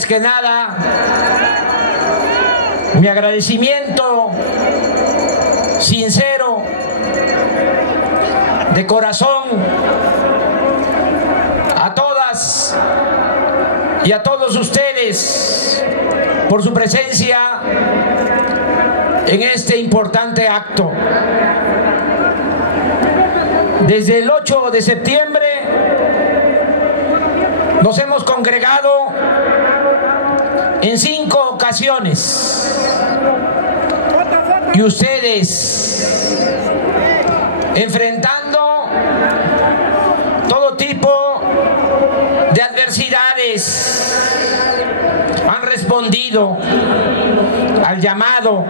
Antes que nada, mi agradecimiento sincero, de corazón, a todas y a todos ustedes por su presencia en este importante acto. Desde el 8 de septiembre nos hemos congregado en 5 ocasiones y ustedes, enfrentando todo tipo de adversidades, han respondido al llamado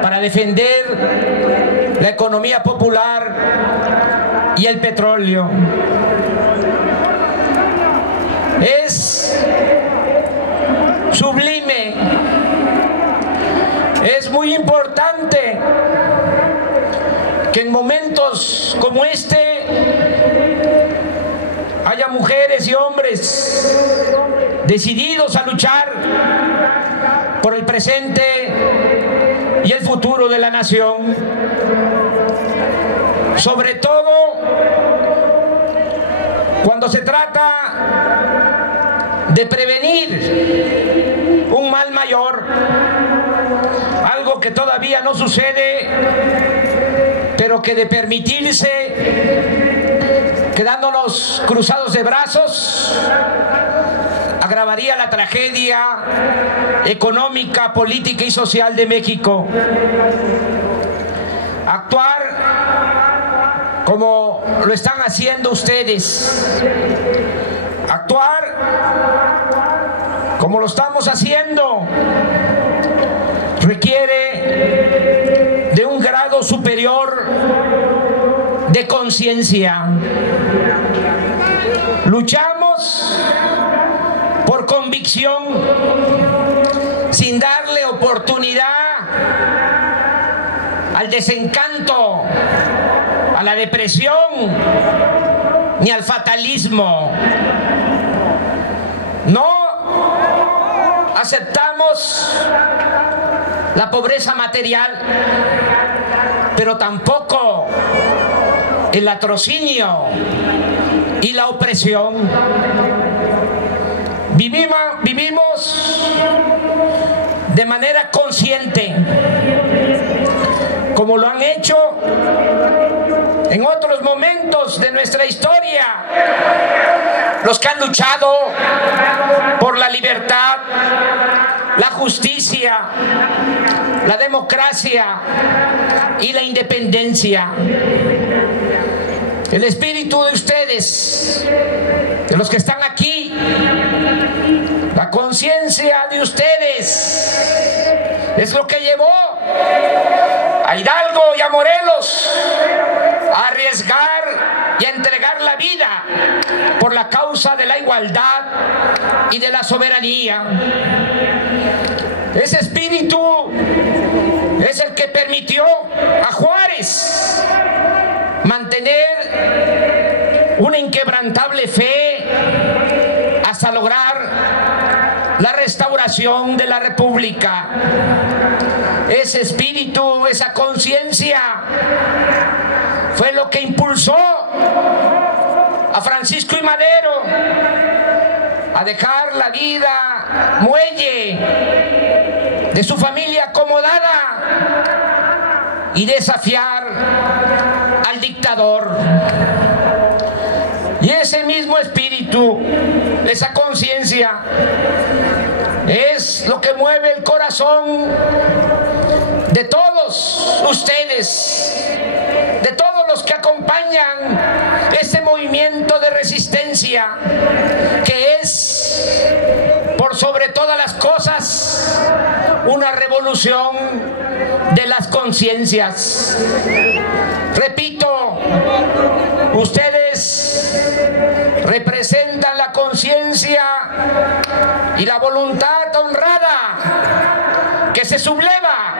para defender la economía popular y el petróleo. Es sublime, es muy importante que en momentos como este haya mujeres y hombres decididos a luchar por el presente y el futuro de la nación. Sobre todo cuando se trata de prevenir un mal mayor, algo que todavía no sucede, pero que de permitirse, quedándonos cruzados de brazos, agravaría la tragedia económica, política y social de México. Actuar como lo están haciendo ustedes, actuar como lo estamos haciendo, requiere de un grado superior de conciencia. Luchamos por convicción, sin darle oportunidad al desencanto, a la depresión, ni al fatalismo. No aceptamos la pobreza material, pero tampoco el latrocinio y la opresión. Vivimos de manera consciente, como lo han hecho en otros momentos de nuestra historia, los que han luchado por la libertad, la justicia, la democracia y la independencia. El espíritu de ustedes, de los que están aquí, la conciencia de ustedes es lo que llevó a Hidalgo y a Morelos a arriesgar y a entregar la vida por la causa de la igualdad y de la soberanía. Ese espíritu es el que permitió a Juárez mantener una inquebrantable fe hasta lograr la restauración de la República. Ese espíritu, esa conciencia fue lo que impulsó a Francisco I. Madero a dejar la vida muelle de su familia acomodada y desafiar al dictador. Y ese mismo espíritu, esa conciencia, es lo que mueve el corazón de todos ustedes, de todos los que acompañan este movimiento de resistencia, que es, por sobre todas las cosas, una revolución de las conciencias. Repito, ustedes representan la conciencia y la voluntad honrada que se subleva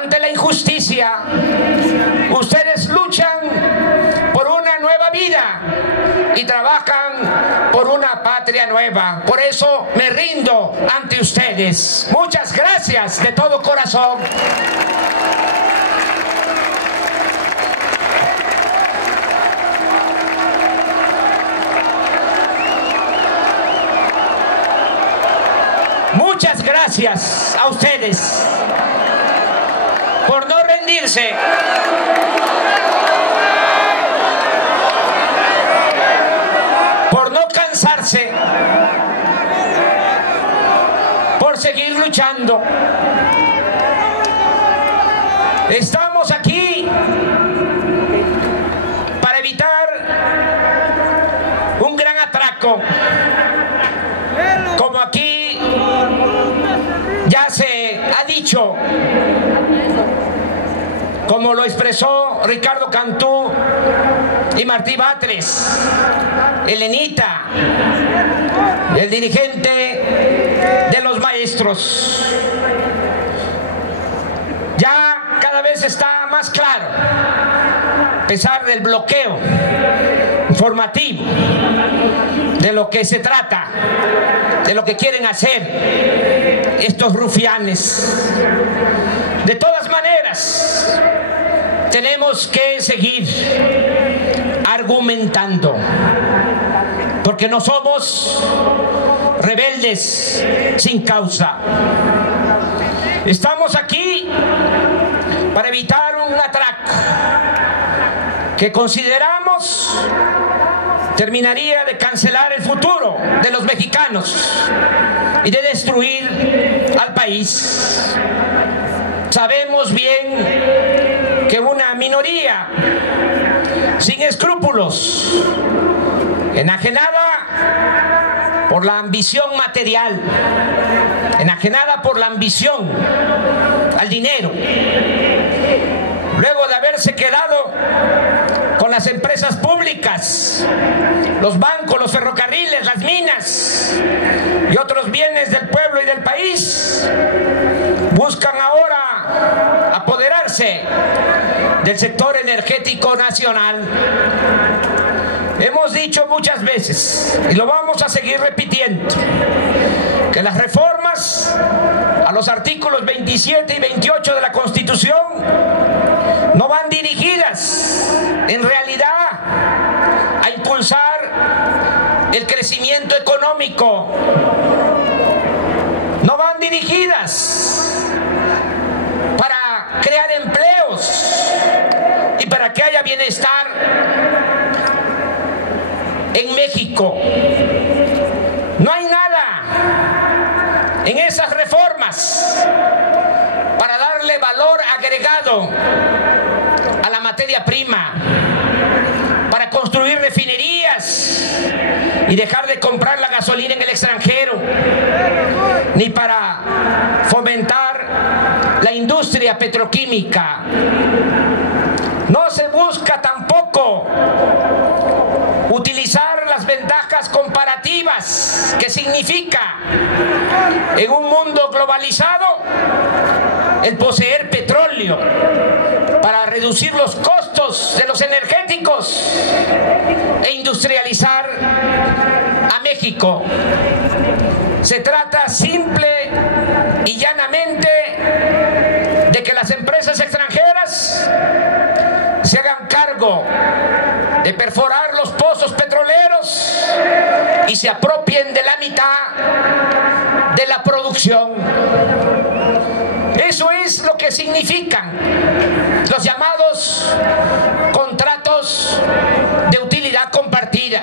ante la injusticia. Ustedes luchan por una nueva vida y trabajan por una patria nueva. Por eso me rindo ante ustedes. Muchas gracias de todo corazón. Muchas gracias a ustedes por no rendirse. Por no cansarse. Por seguir luchando. Estamos aquí para evitar un gran atraco. Como aquí ya se ha dicho, como lo expresó Ricardo Cantú y Martí Batres, Elenita, el dirigente de los maestros. Ya cada vez está más claro, a pesar del bloqueo informativo, de lo que se trata, de lo que quieren hacer estos rufianes. De todas maneras, tenemos que seguir argumentando, porque no somos rebeldes sin causa. Estamos aquí para evitar un atraco que consideramos terminaría de cancelar el futuro de los mexicanos y de destruir al país. Sabemos bien que una minoría sin escrúpulos, enajenada por la ambición material, enajenada por la ambición al dinero, luego de haberse quedado con las empresas públicas, los bancos, los ferrocarriles, las minas y otros bienes del pueblo y del país, buscan ahora apoderarse del sector energético nacional. Hemos dicho muchas veces, y lo vamos a seguir repitiendo, que las reformas a los artículos 27 y 28 de la Constitución no van dirigidas, en realidad, a impulsar el crecimiento económico. No van dirigidas para crear empleos y para que haya bienestar en México. No hay nada en esas reformas para darle valor agregado a la materia prima, para construir refinerías y dejar de comprar la gasolina en el extranjero, ni para fomentar la industria petroquímica. No se busca tampoco utilizar las ventajas comparativas que significa en un mundo globalizado el poseer petróleo para reducir los costos de los energéticos e industrializar a México. Se trata simple y llanamente de que las empresas extranjeras se hagan cargo de perforar los pozos petroleros y se apropien de la mitad de la producción. Eso es lo que significan los llamados contratos de utilidad compartida.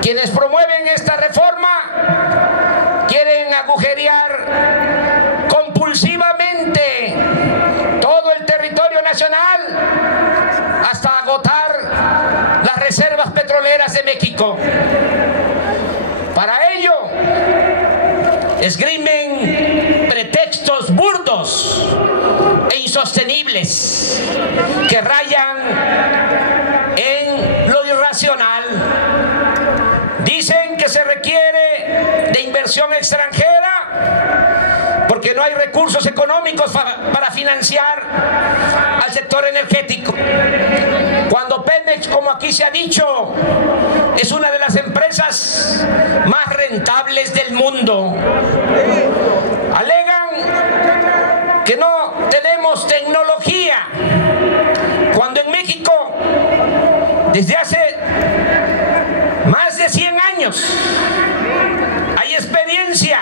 Quienes promueven esta reforma quieren agujerear compulsivamente todo el territorio nacional hasta agotar las reservas petroleras de México. Para ello, esgrimen pretextos burdos e insostenibles que rayan en lo irracional. Dicen que se requiere de inversión extranjera porque no hay recursos económicos para financiar al sector energético. Cuando Pemex Pemex, como aquí se ha dicho, es una de las empresas más rentables del mundo. Alegan que no tenemos tecnología, cuando en México, desde hace más de 100 años, hay experiencia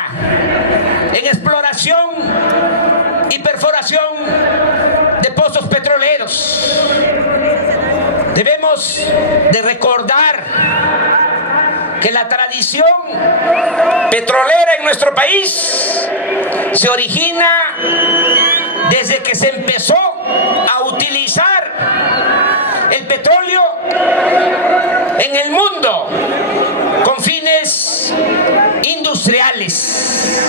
en exploración y perforación de pozos petroleros. Debemos de recordar que la tradición petrolera en nuestro país se origina desde que se empezó a utilizar el petróleo en el mundo con fines industriales.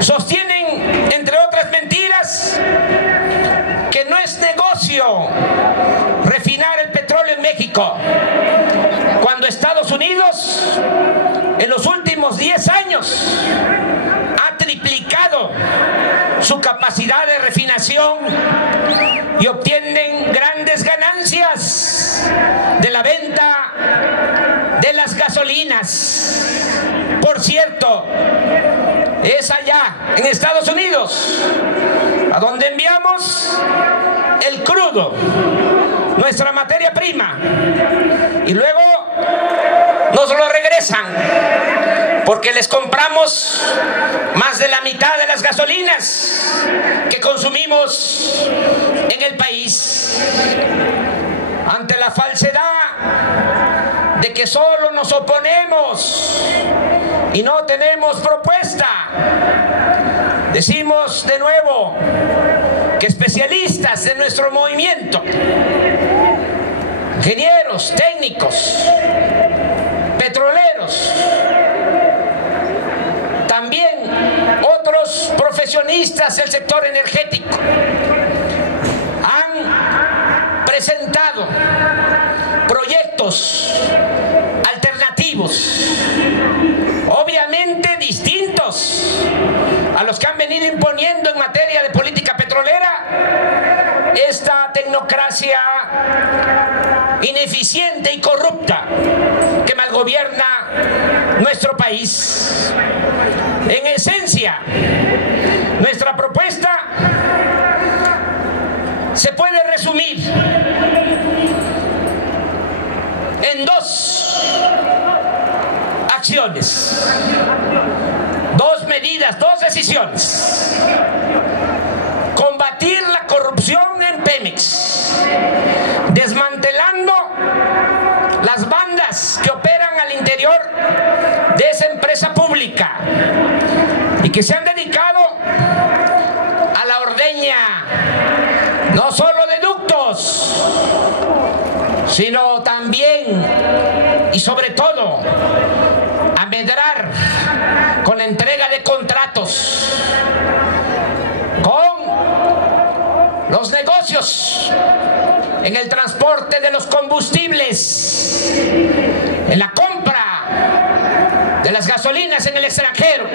Sostienen, entre otras mentiras, que no es negocio refinar el petróleo en México, cuando Estados Unidos en los últimos 10 años ha triplicado su capacidad de refinación y obtienen grandes ganancias de la venta de las gasolinas. Por cierto, es allá en Estados Unidos a donde enviamos el crudo, nuestra materia prima, y luego nos lo regresan porque les compramos más de la mitad de las gasolinas que consumimos en el país. Ante la falsedad de que solo nos oponemos y no tenemos propuesta, decimos de nuevo que especialistas de nuestro movimiento, ingenieros, técnicos, petroleros, también otros profesionistas del sector energético, han presentado proyectos alternativos, obviamente distintos a los que han venido imponiendo en materia de política petrolera esta tecnocracia ineficiente y corrupta que malgobierna nuestro país. En esencia, nuestra propuesta se puede resumir en dos acciones, dos medidas, dos decisiones: combatir la corrupción en Pemex, desmantelando las bandas que operan al interior de esa empresa pública y que se han dedicado a la ordeña no solo de ductos, sino también y sobre todo a medrar con la entrega de contratos, con los negocios en el transporte de los combustibles, en la compra de las gasolinas en el extranjero.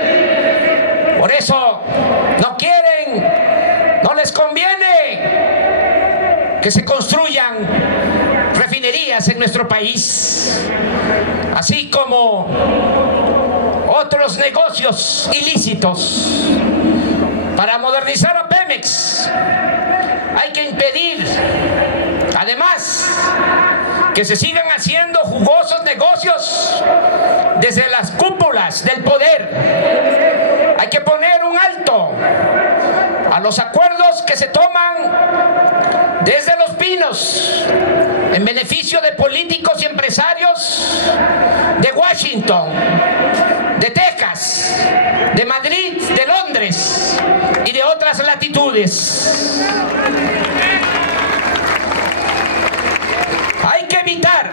Por eso no quieren, no les conviene que se construyan refinerías en nuestro país, así como otros negocios ilícitos. Para modernizar a Pemex hay que impedir, además, que se sigan haciendo jugosos negocios desde las cúpulas del poder. Hay que poner un alto a los acuerdos que se toman desde Los Pinos en beneficio de políticos y empresarios de Washington, de Texas, de Madrid, de Londres y de otras latitudes. Hay que evitar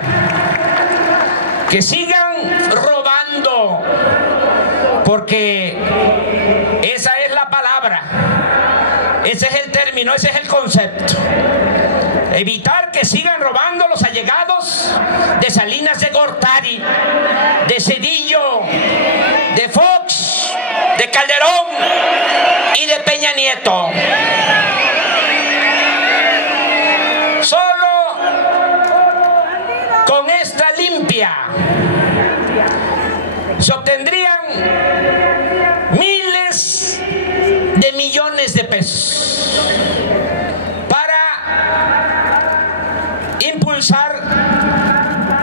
que sigan robando, porque esa es la palabra, ese es el término, ese es el concepto. Evitar que sigan robando los allegados de Salinas de Gortari, de Zedillo, de Fox, de Calderón y de Peña Nieto. Solo industria. Se obtendrían miles de millones de pesos para impulsar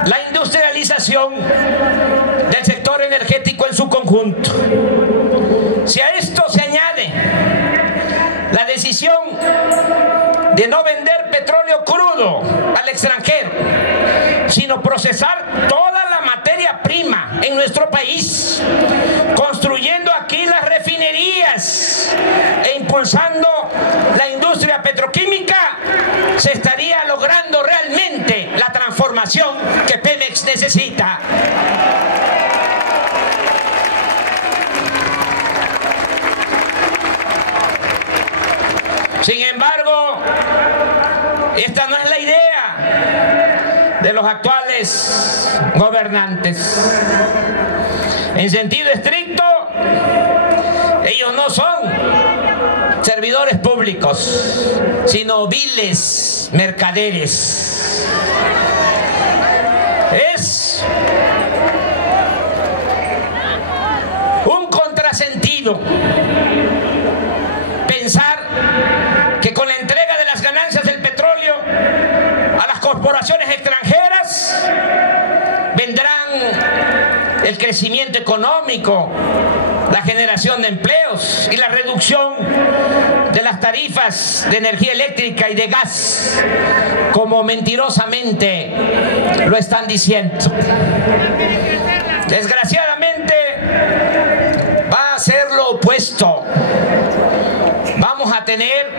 la industrialización del sector energético en su conjunto. Si a esto se añade la decisión de no vender petróleo crudo al extranjero, sino procesar toda la materia prima en nuestro país, construyendo aquí las refinerías e impulsando la industria petroquímica, se estaría logrando realmente la transformación que Pemex necesita. Sin embargo, esta no es la idea de los actuales gobernantes. En sentido estricto, ellos no son servidores públicos, sino viles mercaderes. Es un contrasentido pensar que con la entrega de las ganancias del petróleo a las corporaciones extranjeras vendrán el crecimiento económico, la generación de empleos y la reducción de las tarifas de energía eléctrica y de gas, como mentirosamente lo están diciendo. Desgraciadamente va a ser lo opuesto. Vamos a tener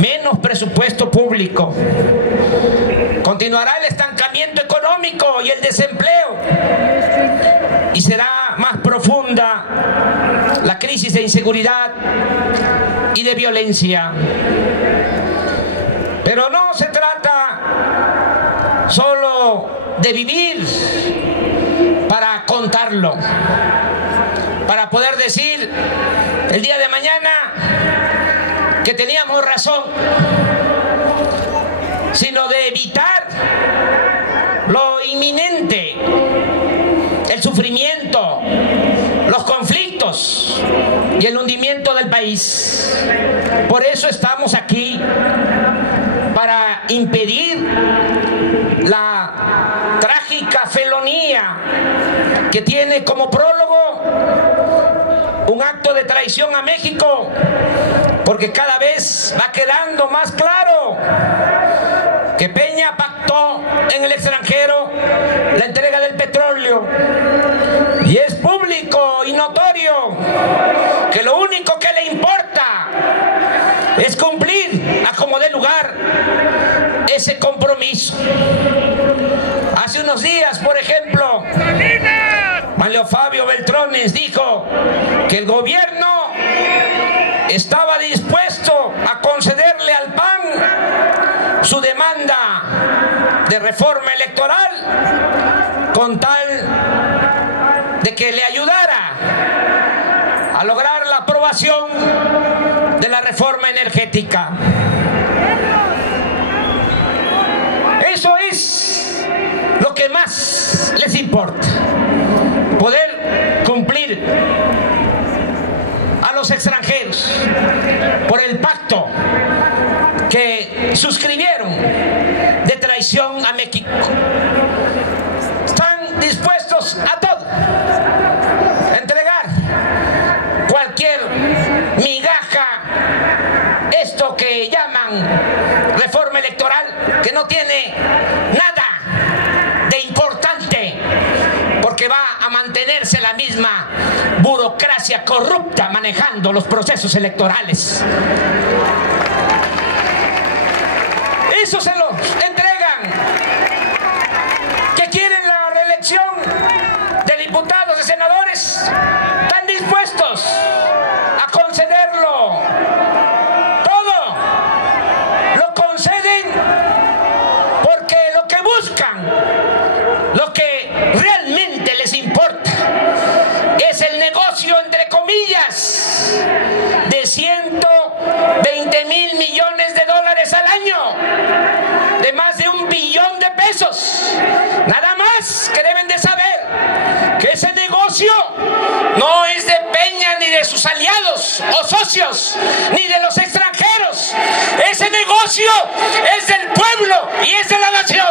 menos presupuesto público. Continuará el estancamiento económico y el desempleo. Y será más profunda la crisis de inseguridad y de violencia. Pero no se trata solo de vivir para contarlo, para poder decir el día de mañana que teníamos razón, sino de evitar lo inminente, el sufrimiento, los conflictos y el hundimiento del país. Por eso estamos aquí, para impedir la trágica felonía que tiene como prólogo un acto de traición a México, porque cada vez va quedando más claro que Peña pactó en el extranjero la entrega del petróleo, y es público y notorio que lo único que le importa es cumplir a como dé lugar ese compromiso. Hace unos días, por ejemplo, Manlio Fabio Beltrones dijo que el gobierno estaba dispuesto a concederle al PAN su demanda de reforma electoral con tal de que le ayudara a lograr la aprobación de la reforma energética. Eso es lo que más les importa, poder cumplir a los extranjeros por el pacto que suscribieron de traición a México. Están dispuestos a todo, a entregar cualquier migaja, esto que llaman reforma electoral, que no tiene nada de importante, porque va a mantenerse la misma burocracia corrupta manejando los procesos electorales. Eso se los entregan. ¿Que quieren la reelección de diputados, de senadores? Están dispuestos a concederlo. Todo lo conceden porque lo que buscan, lo que realmente les importa, es el negocio, entre comillas, de 120,000 millones de dólares al año, de más de $1 billón. de sus aliados o socios, ni de los extranjeros. Ese negocio es del pueblo y es de la nación.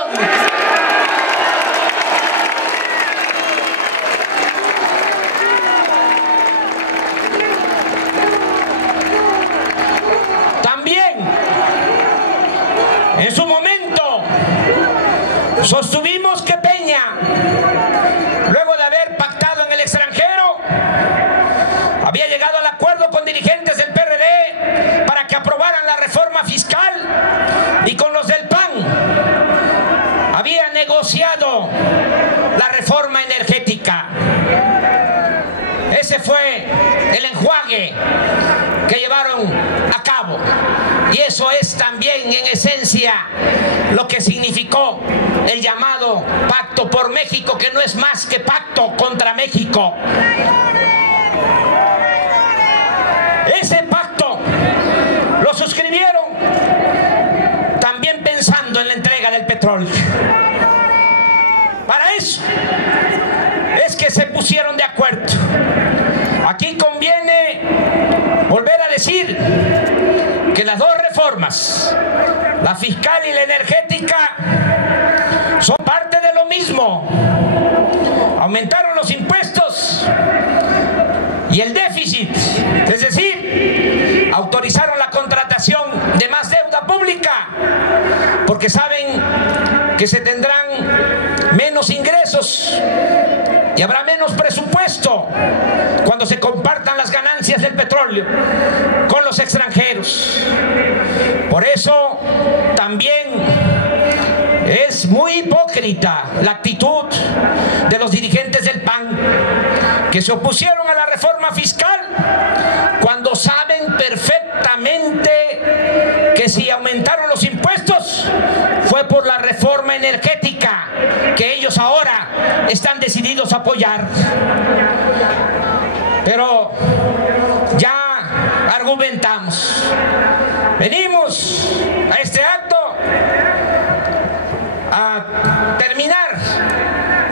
También, en su momento, sostuvimos que Peña, luego de haber pactado en el extranjero, había llegado al acuerdo con dirigentes del PRD para que aprobaran la reforma fiscal, y con los del PAN había negociado la reforma energética. Ese fue el enjuague que llevaron a cabo, y eso es también en esencia lo que significó el llamado Pacto por México, que no es más que pacto contra México. Ese pacto lo suscribieron también pensando en la entrega del petróleo. Para eso es que se pusieron de acuerdo. Aquí conviene volver a decir que las dos reformas, la fiscal y la energética, son parte de lo mismo. Aumentaron los impuestos y el déficit, es decir, autorizaron la contratación de más deuda pública, porque saben que se tendrán menos ingresos y habrá menos presupuesto cuando se compartan las ganancias del petróleo con los extranjeros. Por eso también es muy hipócrita la actitud de los dirigentes del PAN, que se opusieron a la reforma fiscal cuando saben perfectamente que si aumentaron los impuestos fue por la reforma energética que ellos ahora están decididos a apoyar. Pero ya argumentamos, venimos a este acto a terminar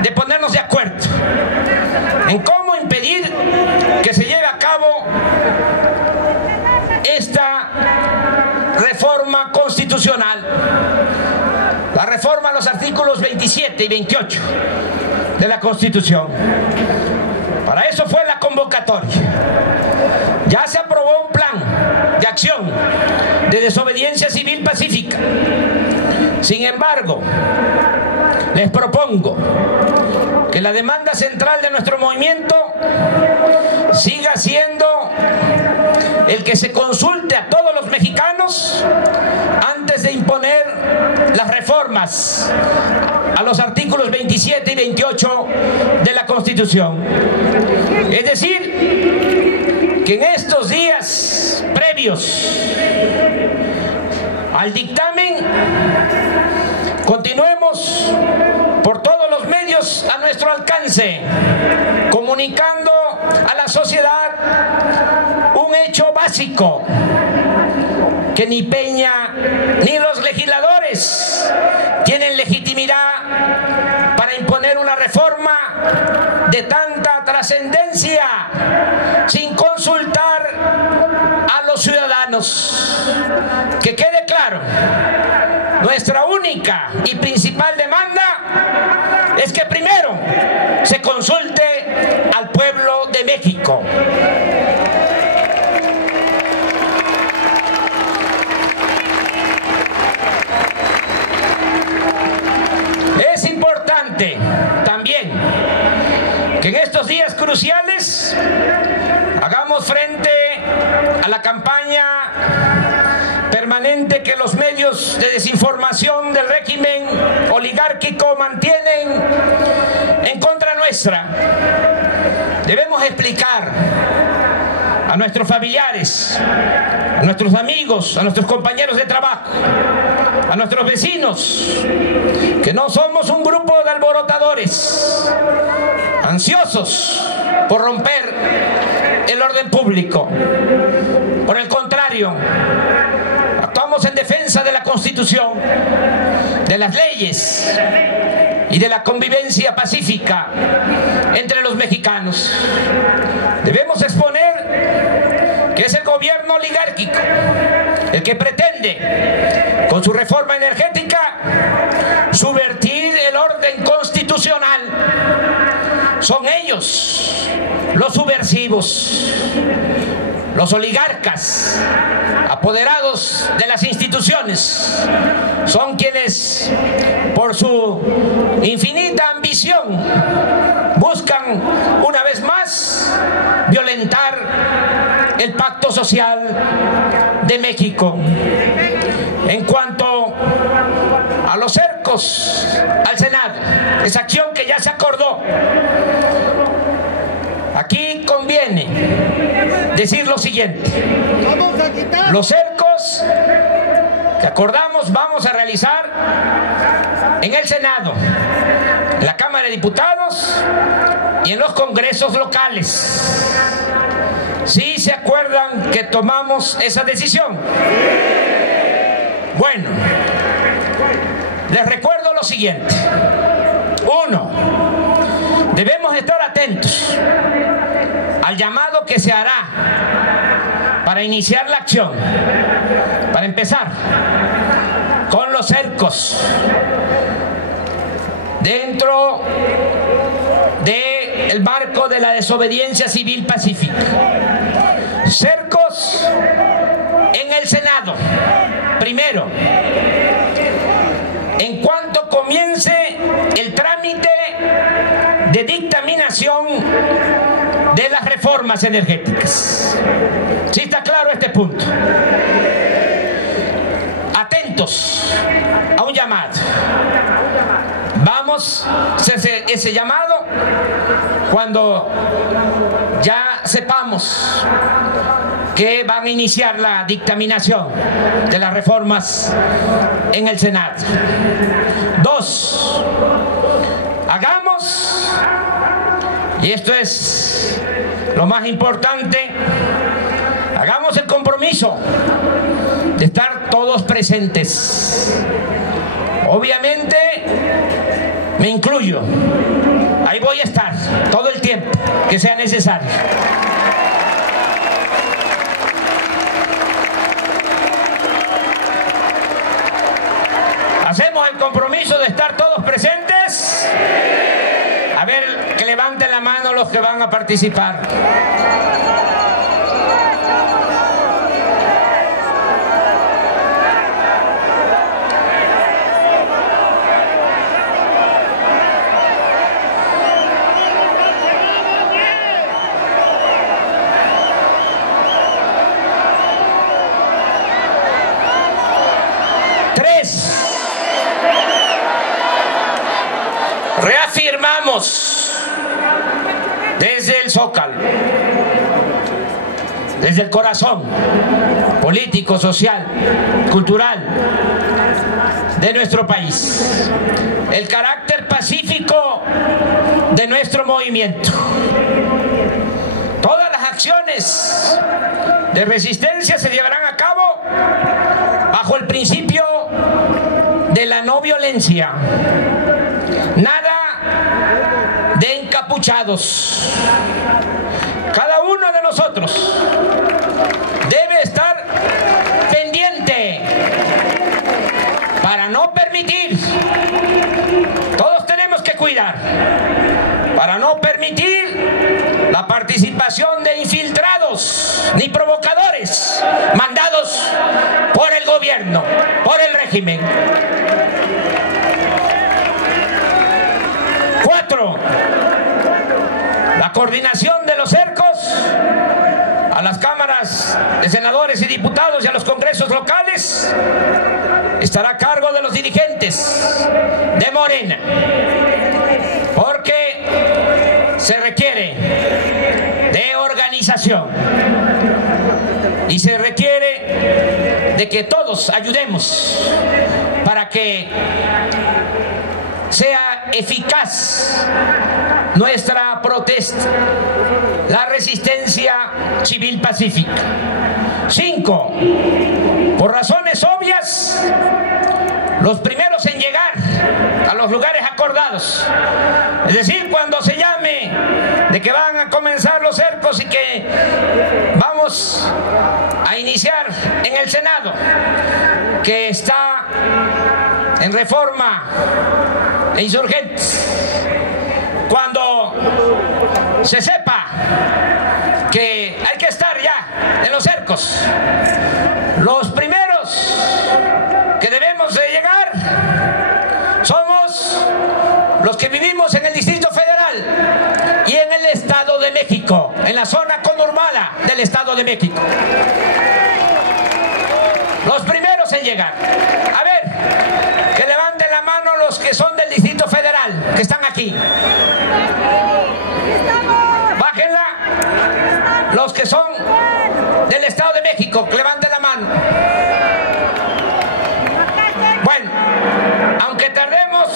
de ponernos de acuerdo en cómo impedir que se lleve a cabo esta reforma constitucional, la reforma a los artículos 27 y 28 de la Constitución. Para eso fue la convocatoria. Ya se aprobó un plan de acción de desobediencia civil pacífica. Sin embargo, les propongo que la demanda central de nuestro movimiento siga siendo el que se consulte a todos los mexicanos antes de imponer las reformas a los artículos 27 y 28 de la Constitución. Es decir, que en estos días previos al dictamen continuemos por todos los medios a nuestro alcance, comunicando a la sociedad un hecho básico: que ni Peña ni los legisladores tienen legitimidad para imponer una reforma de tanta trascendencia sin consultar a los ciudadanos. Que quede claro, nuestra única y principal demanda es que primero se consulte al pueblo de México. Es importante también que en estos días cruciales hagamos frente a la campaña permanente que los medios de desinformación del régimen oligárquico mantienen en contra nuestra. Debemos explicar a nuestros familiares, a nuestros amigos, a nuestros compañeros de trabajo, a nuestros vecinos, que no somos un grupo de alborotadores ansiosos por romper el orden público. Por el contrario, actuamos en defensa de la Constitución, de las leyes y de la convivencia pacífica entre los mexicanos. Debemos exponer Es el gobierno oligárquico el que pretende, con su reforma energética, subvertir el orden constitucional. Son ellos los subversivos, los oligarcas, apoderados de las instituciones. Son quienes, por su infinita ambición, buscan una vez más violentar el pacto social de México. En cuanto a los cercos al Senado, esa acción que ya se acordó, aquí conviene decir lo siguiente: los cercos que acordamos vamos a realizar en el Senado, en la Cámara de Diputados y en los congresos locales. ¿Sí se acuerdan que tomamos esa decisión? Bueno, les recuerdo lo siguiente. 1. Debemos estar atentos al llamado que se hará para iniciar la acción. Para empezar, con los cercos dentro del marco de la desobediencia civil pacífica. Cercos en el Senado. Primero, en cuanto comience el trámite de dictaminación de las reformas energéticas. ¿Sí está claro este punto? Atentos a un llamado. Vamos a hacer ese llamado cuando ya sepamos que van a iniciar la dictaminación de las reformas en el Senado. 2. Hagamos, y esto es lo más importante, hagamos el compromiso de estar todos presentes. Obviamente me incluyo, ahí voy a estar todo el tiempo que sea necesario. ¿Hacemos el compromiso de estar todos presentes? A ver, que levanten la mano los que van a participar. Reafirmamos desde el Zócalo, desde el corazón político, social, cultural de nuestro país, el carácter pacífico de nuestro movimiento. Todas las acciones de resistencia se llevarán a cabo bajo el principio de la no violencia. Nada de encapuchados. Cada uno de nosotros debe estar pendiente para no permitir, todos tenemos que cuidar, para no permitir la participación de infiltrados ni provocadores mandados por el gobierno, por el régimen. 4. La coordinación de los cercos a las cámaras de senadores y diputados y a los congresos locales estará a cargo de los dirigentes de Morena, porque se requiere de organización y se requiere de que todos ayudemos para que sea eficaz nuestra protesta, la resistencia civil pacífica. 5. Por razones obvias, los primeros en llegar a los lugares acordados, es decir, cuando se llame de que van a comenzar los cercos y que vamos vamos a iniciar en el Senado, que está en Reforma e Insurgentes. Cuando se sepa que hay que estar ya en los cercos, los primeros que debemos de llegar somos los que vivimos en el Distrito Federal y en el Estado de México, en la zona conurbada del Estado de México. Los primeros en llegar. A ver, que levanten la mano los que son del Distrito Federal, que están aquí. Bájenla. Los que son del Estado de México, que levanten la mano. Bueno, aunque tardemos,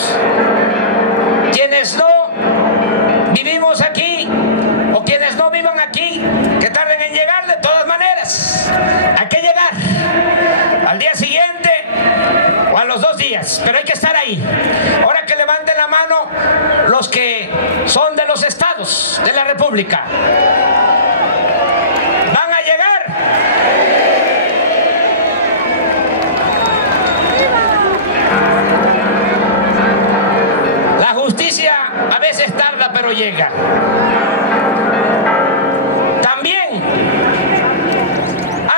quienes no vivimos aquí o quienes no vivan aquí, que tarden en llegar de todas maneras. Hay que llegar al día siguiente o a los 2 días, pero hay que estar ahí. Ahora que levanten la mano los que son de los estados de la República. ¿Van a llegar? La justicia a veces tarda, pero llega. También,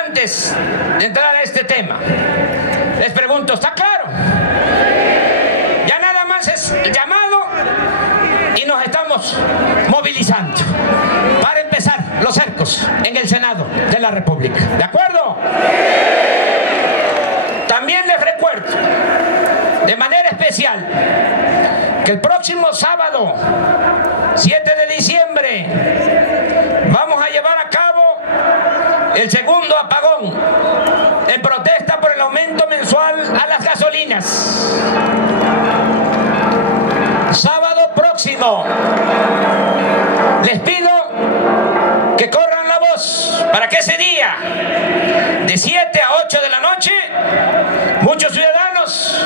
antes de entrar a este tema, les pregunto, ¿está claro? Ya nada más es el llamado y nos estamos movilizando para empezar los cercos en el Senado de la República. ¿De acuerdo? También les recuerdo de manera especial que el próximo sábado 7 de diciembre vamos a llevar a cabo el segundo apagón en protesta por el aumento mensual a las gasolinas. Sábado próximo. Les pido que corran la voz para que ese día, de 7 a 8 de la noche, muchos ciudadanos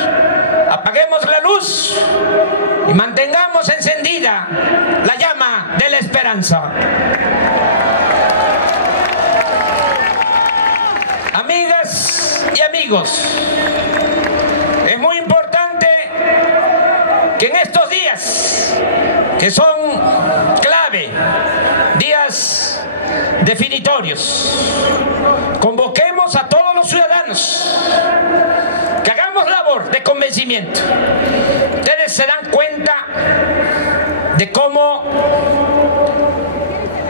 apaguemos la luz y mantengamos encendida la llama de la esperanza. Amigas y amigos, es muy importante que en estos días, que son clave, días definitorios, convoquemos a todos los ciudadanos, que hagamos labor de convencimiento. Ustedes se dan cuenta de cómo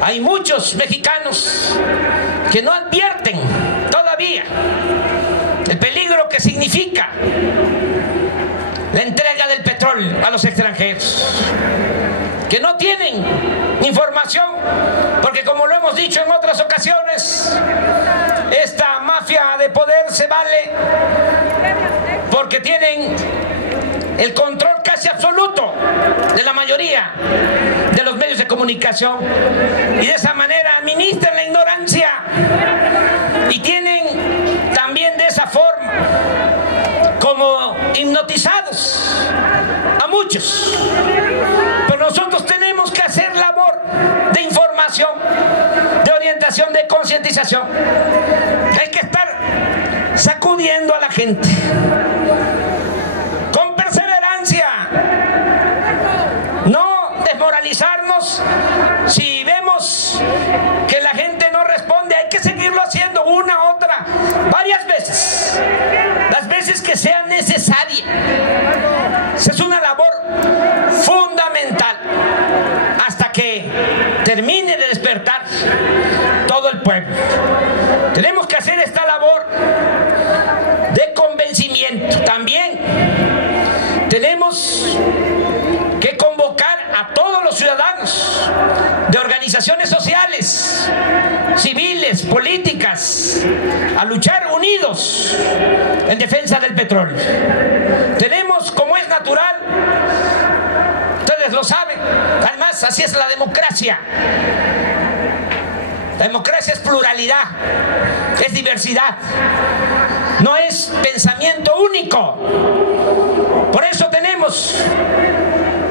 hay muchos mexicanos que no advierten todavía el peligro que significa la entrega del petróleo a los extranjeros, que no tienen información, porque como lo hemos dicho en otras ocasiones, esta mafia de poder se vale porque tienen el control casi absoluto de la mayoría de los medios de comunicación y de esa manera administran la ignorancia y tienen también de esa forma como hipnotizados a muchos. Pero nosotros tenemos que hacer labor de información, de orientación, de concientización. Hay que estar sacudiendo a la gente con perseverancia, no desmoralizarnos. Si vemos que la gente no responde, hay que seguirlo haciendo una, otra, varias veces, las veces que sea necesaria. Es una labor fundamental hasta que termine de despertar todo el pueblo. Tenemos que hacer esta labor de convencimiento. También tenemos que convocar a todos los ciudadanos de organizaciones sociales, civiles, políticas, a luchar unidos en defensa del petróleo. Tenemos, como es natural, ustedes lo saben, además así es la democracia. La democracia es pluralidad, es diversidad, no es pensamiento único. Por eso tenemos,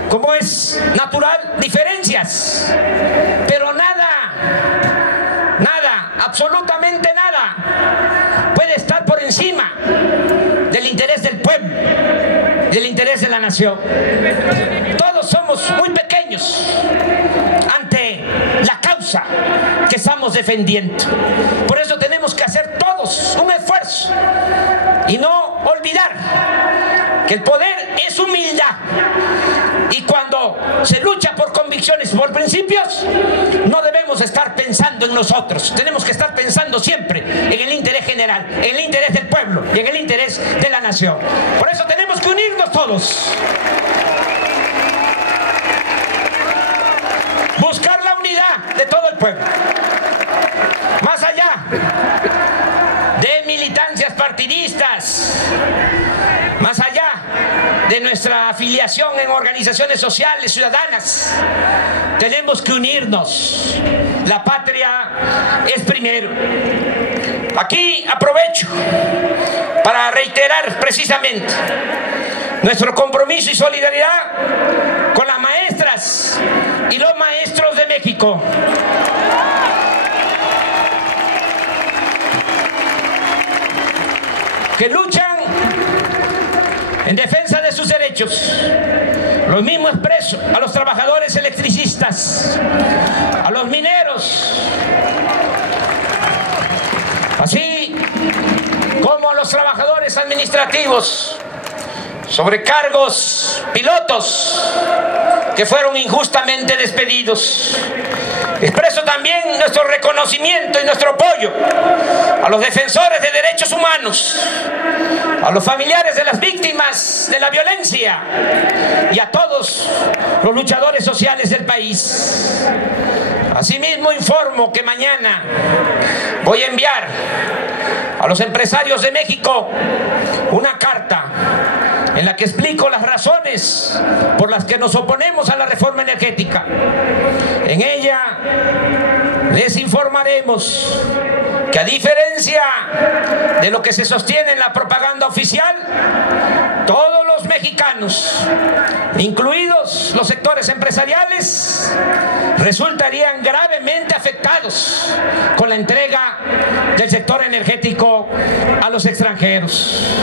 como es natural, diferencias, pero nada absolutamente nada puede estar por encima del interés del pueblo, del interés de la nación. Todos somos muy pequeños ante la causa que estamos defendiendo. Por eso tenemos que hacer todos un esfuerzo y no olvidar que el poder es humildad. Y cuando se lucha por convicciones y por principios, no debemos estar pensando en nosotros. Tenemos que estar pensando siempre en el interés general, en el interés del pueblo y en el interés de la nación. Por eso tenemos que unirnos todos. Buscar la unidad de todo el pueblo. Más allá de militancias partidistas, más allá de nuestra afiliación en organizaciones sociales, ciudadanas, tenemos que unirnos. La patria es primero. Aquí aprovecho para reiterar precisamente nuestro compromiso y solidaridad con las maestras y los maestros de México. Que luchan en defensa de sus derechos. Lo mismo expreso a los trabajadores electricistas, a los mineros, así como a los trabajadores administrativos, sobrecargos, pilotos que fueron injustamente despedidos. Expreso también nuestro reconocimiento y nuestro apoyo a los defensores de derechos humanos, a los familiares de las víctimas de la violencia y a todos los luchadores sociales del país. Asimismo, informo que mañana voy a enviar a los empresarios de México una carta en la que explico las razones por las que nos oponemos a la reforma energética. En ella les informaremos que, a diferencia de lo que se sostiene en la propaganda oficial, todos los mexicanos, incluidos los sectores empresariales, resultarían gravemente afectados con la entrega del sector energético a los extranjeros.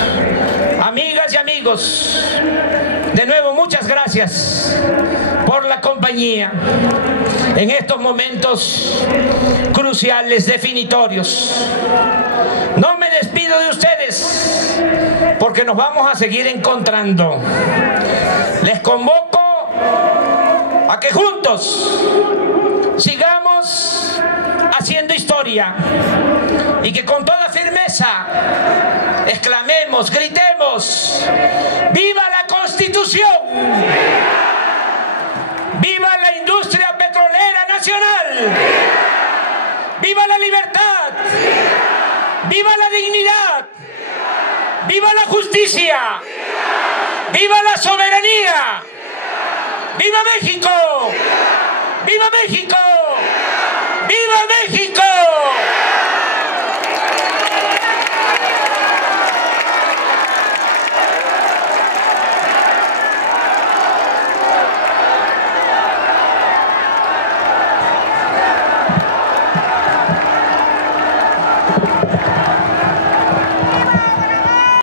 Amigas y amigos, de nuevo muchas gracias por la compañía en estos momentos cruciales, definitorios. No me despido de ustedes porque nos vamos a seguir encontrando. Les convoco a que juntos sigamos haciendo historia y que con toda firmeza exclamemos, gritemos: ¡viva la Constitución! ¡Viva la industria petrolera nacional! ¡Viva la libertad! ¡Viva la dignidad! ¡Viva la justicia! ¡Viva la soberanía! ¡Viva México! ¡Viva México!